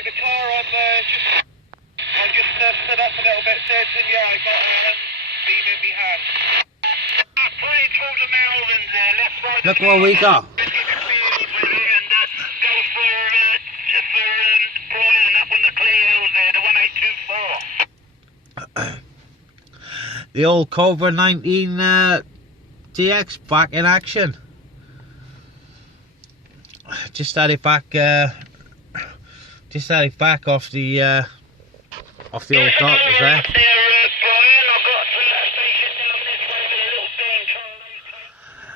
out the car. I'm just stood up a little bit, Sid, and yeah, I got beam in my hand. Playing towards the mountains there, left side. Look what we got. The old Cobra 19 DX back in action. Just had it back. Off the old doctors there.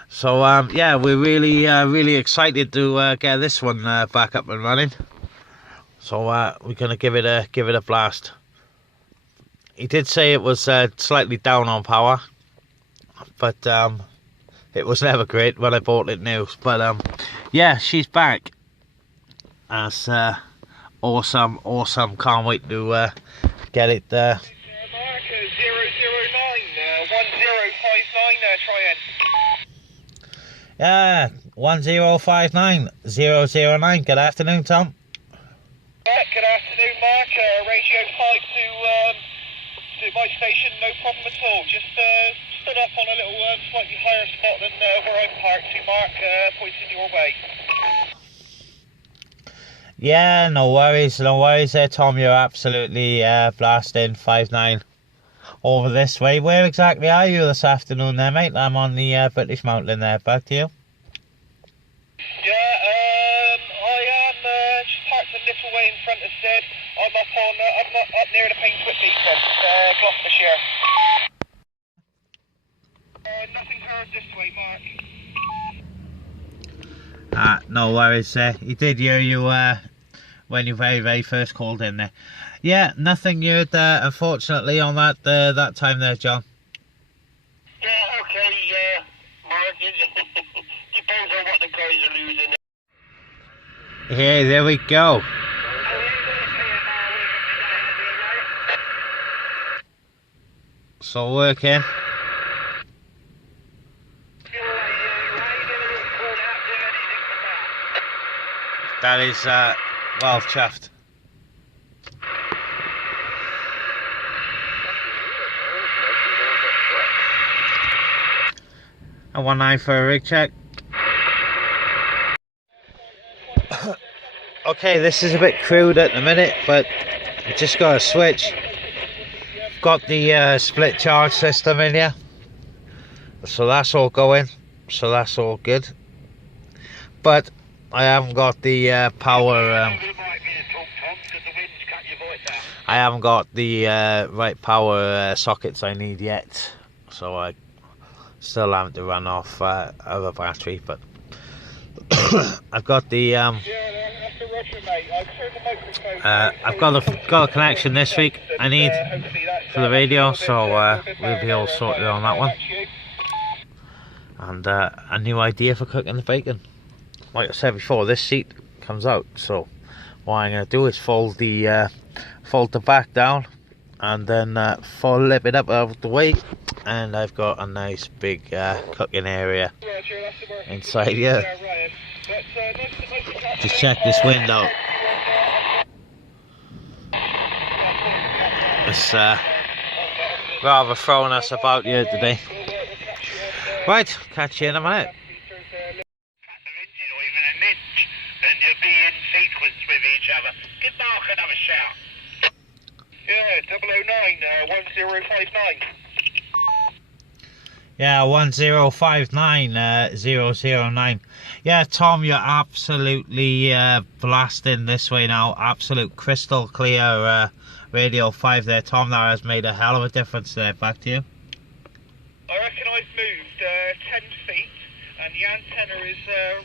So yeah, we're really excited to get this one back up and running. So we're gonna give it a blast. He did say it was slightly down on power, but it was never great when I bought it new. But yeah, she's back. That's awesome. Can't wait to get it there. Mark 009 1059 try in. Yeah, 1059009. Good afternoon, Tom. Good afternoon, Mark. Radio 5 to my station, no problem at all. Just stood up on a little slightly higher spot than where I'm parked to, Mark, pointing your way. Yeah, no worries there, Tom. You're absolutely blasting 59 over this way. Where exactly are you this afternoon there, mate? I'm on the British mountain there. Back to you. Yeah, I am just parked a little way in front of Sid. I'm up near the Painswick Beacon, Gloucestershire. Nothing heard this way, Mark. No worries there. He did hear you when you very first called in there. Yeah, nothing heard unfortunately on that time there, John. Yeah, okay, Mark. Depends on what the guys are losing. Yeah, there we go. So working. That is well chuffed. A 19 for a rig check. Okay, this is a bit crude at the minute, but I just got a switch. Got the split charge system in here, so that's all going, so that's all good. But I haven't got the power. I haven't got the right power sockets I need yet, so I still have to run off other battery. But I've got the I've got a connection this week I need for the radio, so we'll be all sorted on that one. And a new idea for cooking the bacon. Like I said before, this seat comes out, so what I'm going to do is fold the back down and then flip it up out of the way, and I've got a nice big cooking area inside here. Just check this window. It's rather throwing us about here today. Right, catch you in a minute. And you'll be in sequence with each other. Give Mark another shout. Yeah, 009 1059. Yeah, 1059 009. Yeah, Tom, you're absolutely blasting this way now. Absolute crystal clear Radio 5 there, Tom. That has made a hell of a difference there. Back to you. I reckon I've moved 10 feet, and the antenna is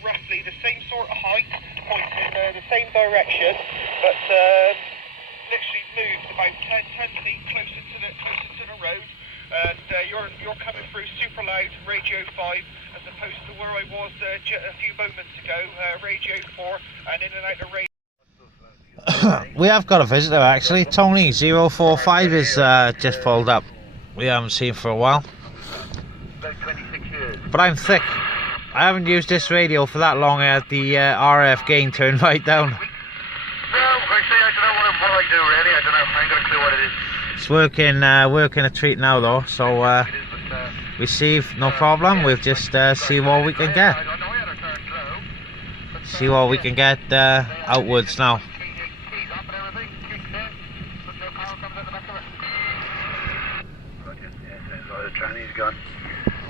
roughly the same sort of height, pointing the same direction, but literally moved about 10 feet closer to the road. And you're coming through super loud Radio 5, as opposed to where I was a few moments ago, Radio 4, and in and out of radio. We have got a visitor actually. Tony 045 is just pulled up. We haven't seen for a while. About 26 years. But I'm thick. I haven't used this radio for that long. I had the RF gain turned right down. Well, I say I do really, I don't know, I ain't got a clue what it is. It's working a treat now though, so receive, no problem, we'll just see what we can get. See what we can get outwards now.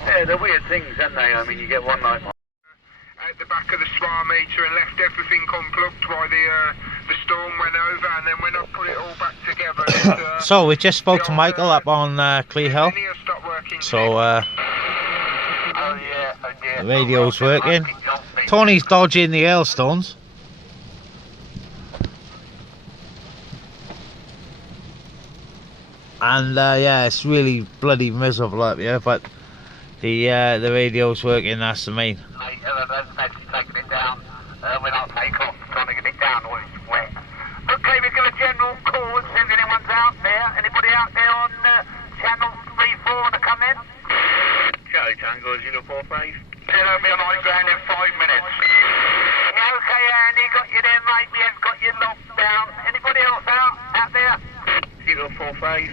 Yeah, they're weird things, aren't they? I mean, you get one like at the back of the smart meter and left everything unplugged while the storm went over, and then when I put it all back together. So we just spoke to Michael up on Clee Hill. So the radio's working. Tony's dodging the hailstones. And yeah, it's really bloody miserable up here, but the radio's working, that's the main. Taking it down, we're not take off, trying to get it down while it's wet. Okay, we've got a general call and see if anyone's out there. Anybody out there on channel 3-4 want to come in? Charlie Tango, 045. It'll be on high ground in 5 minutes. Okay, Andy, got you there, mate. We have got you locked down. Anybody else out there? 045.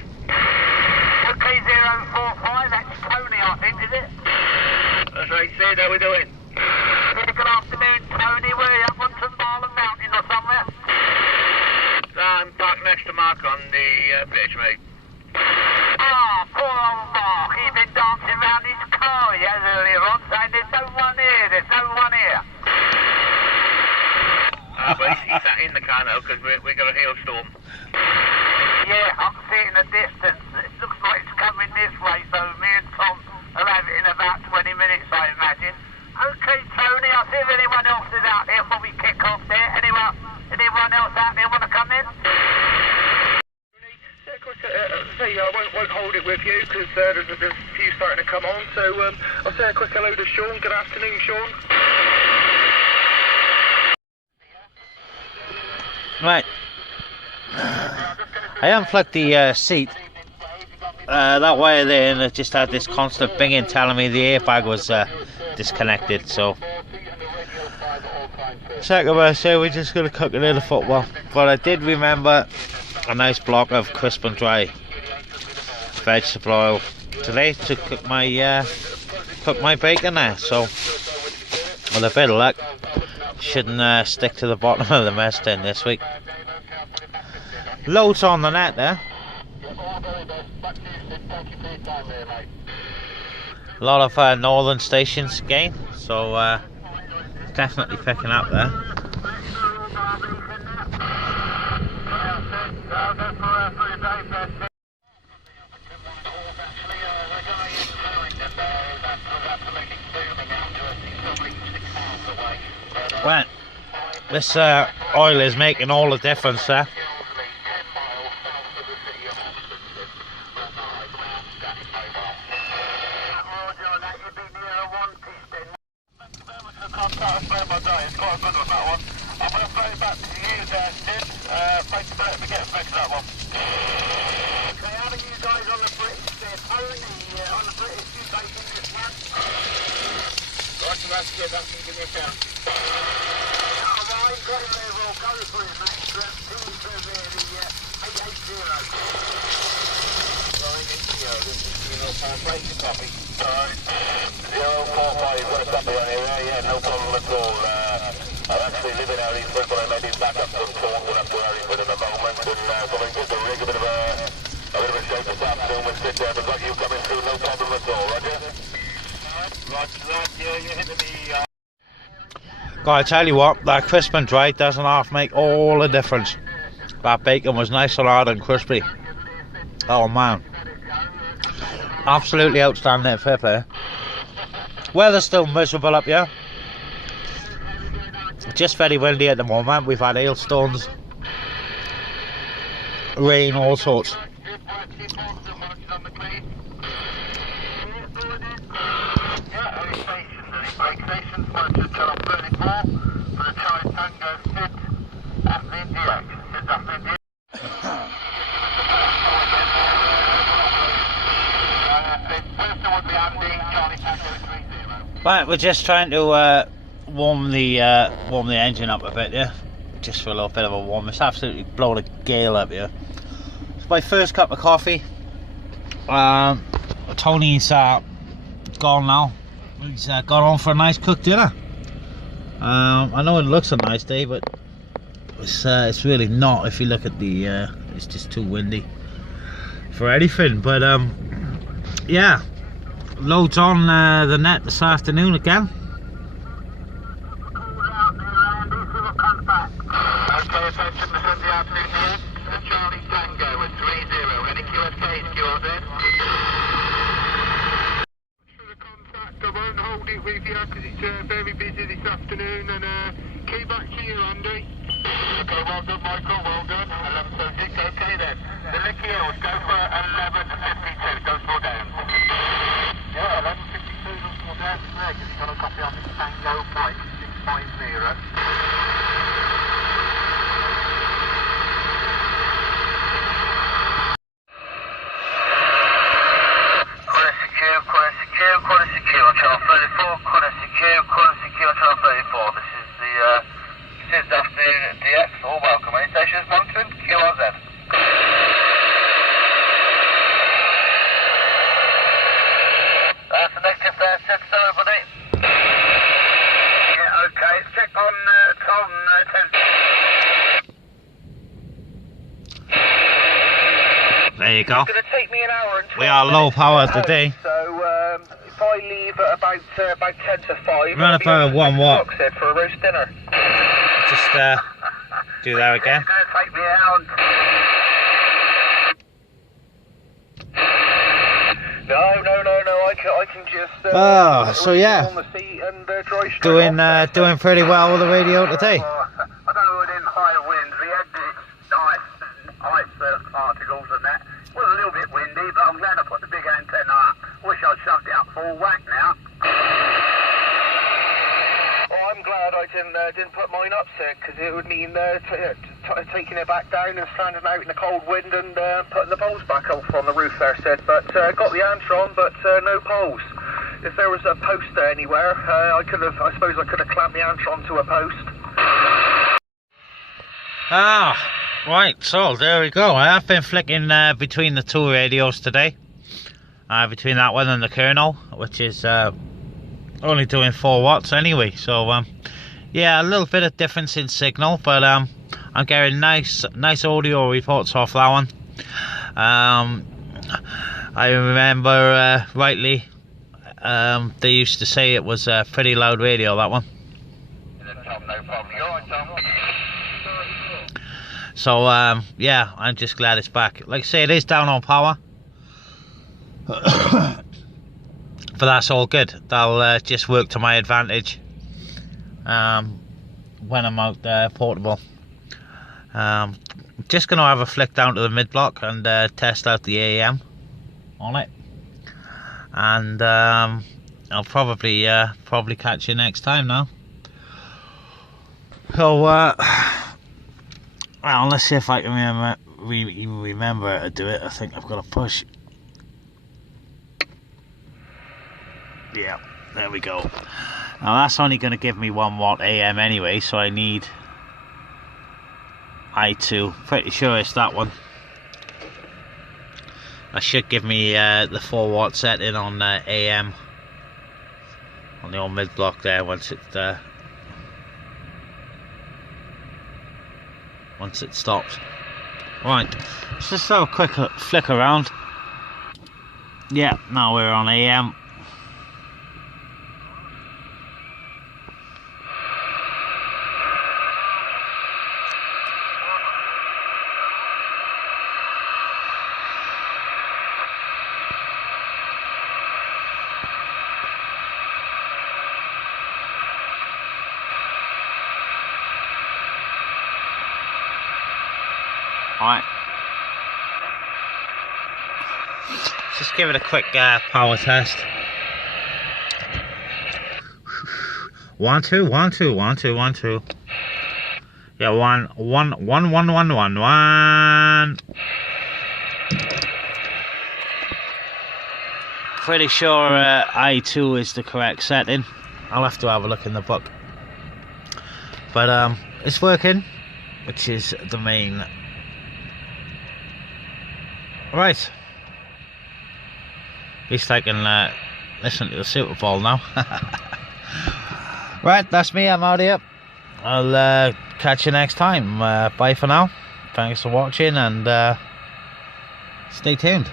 Okay, 045, that's Tony, I think, is it? That's right, Sid, how we doing? Good afternoon, Tony. Where are you, up on St. Marlon Mountain or somewhere? I'm parked next to Mark on the pitch, mate. Ah, poor old Mark. He's been dancing around his car, he has earlier on, saying there's no one here, there's no one here. But he's sat in the car now because we got a hailstorm. Yeah, I can see it in the distance. It looks like it's coming this way, so me and Tom will have it in about 20 minutes, I imagine. Okay, Tony, I'll see if anyone else is out there before we kick off there. Anyone else out there want to come in? Yeah, of course, I won't hold it with you because there's a few starting to come on, so I'll say a quick hello to Sean. Good afternoon, Sean. Right. I unplugged the seat that way there, and it just had this constant binging telling me the airbag was disconnected. So second verse here, we're just going to cook a little football. But I did remember a nice block of crisp and dry vegetable oil today to cook my bacon there. So with a bit of luck, shouldn't stick to the bottom of the mess tin this week. Loads on the net there. A lot of northern stations again, so definitely picking up there. Right, this oil is making all the difference there. I tell you what, that crisp and dry doesn't half make all the difference. That bacon was nice and hard and crispy. Oh man, absolutely outstanding. Fair play. Weather's still miserable up here. Just very windy at the moment. We've had hailstones, rain, all sorts. Right, we're just trying to warm the engine up a bit, yeah. just for a little bit of a warm. It's absolutely blowing a gale up here. It's my first cup of coffee. Tony's gone now. He's gone on for a nice cooked dinner. I know it looks a nice day, but it's really not. If you look at the, it's just too windy for anything. But yeah, loads on the net this afternoon again. Okay, attention, this is the afternoon here. Charlie Tango at 30, any QSK, QRZ. For the contact, I won't hold it with you because it's very busy this afternoon, and key back to you, Andy. Okay, well done, Michael, well done. 11:36, okay then. The Licky Hills, go for 11:52, go slow down. Yeah, 11:52, go slow down. Greg, have you got a copy on the Tango Mike 650? There you go. It's going to take me an hour and 12 We are low power minutes today. So if I leave at about 10 to 5, Run about 1 watt. For a roast dinner. Just do that again. It's going to take me an hour. No. I can just. So yeah, on the seat and drive straight doing pretty well with the radio today. I don't know what in high winds. We had this nice ice particles and that. It was a little bit windy, but I'm glad I put the big antenna up. Wish I'd shoved it up full whack now. Well, I'm glad I didn't put mine up, sir, because it would mean taking it back down and standing out in the cold wind and putting the poles back up on the roof there, said. But got the answer on, but no poles. If there was a post there anywhere, I suppose I could have clamped the answer onto a post. Right, so there we go. I have been flicking between the two radios today. Between that one and the Colonel, which is only doing 4 watts anyway. So yeah, a little bit of difference in signal, but I'm getting nice audio reports off that one. I remember rightly, they used to say it was a pretty loud radio, that one. No problem. You're right, Tom. So yeah, I'm just glad it's back. Like I say, it is down on power. But that's all good. That'll just work to my advantage when I'm out portable. Just gonna have a flick down to the mid block and test out the AM on it, and I'll probably catch you next time now. So well, let's see if I can remember to do it. I think I've got to push. Yeah, there we go. Now that's only going to give me 1 watt AM anyway, so I need I2. Pretty sure it's that one. That should give me the 4 watt setting on AM on the old mid block there once it stops. Right, let's just have a quick flick around. Yeah, now we're on AM. Alright, just give it a quick power test. 1 2 1 2 1 2 1 2. Yeah, 1 1 1 1 1 1 1. Pretty sure I2 is the correct setting. I'll have to have a look in the book. But it's working. which is the main. Right. At least I can listen to the Super Bowl now. Right, that's me. I'm out here. I'll catch you next time. Bye for now. Thanks for watching, and stay tuned.